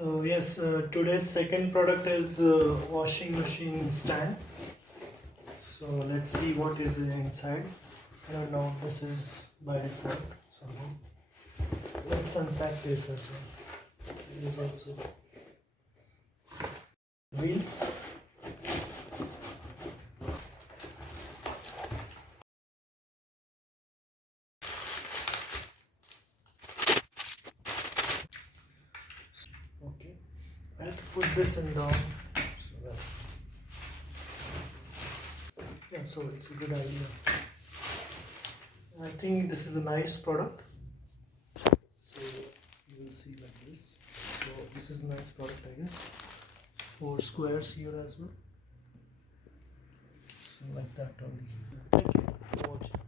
So yes, today's second product is washing machine stand. So let's see what is inside. I don't know. This is by default. So let's unpack this as well. There is also wheels. Okay, I have to put this in down. So that yeah, so it's a good idea. I think this is a nice product. So you will see like this. So this is a nice product, I guess. 4 squares here as well. So like that only. Thank you for watching.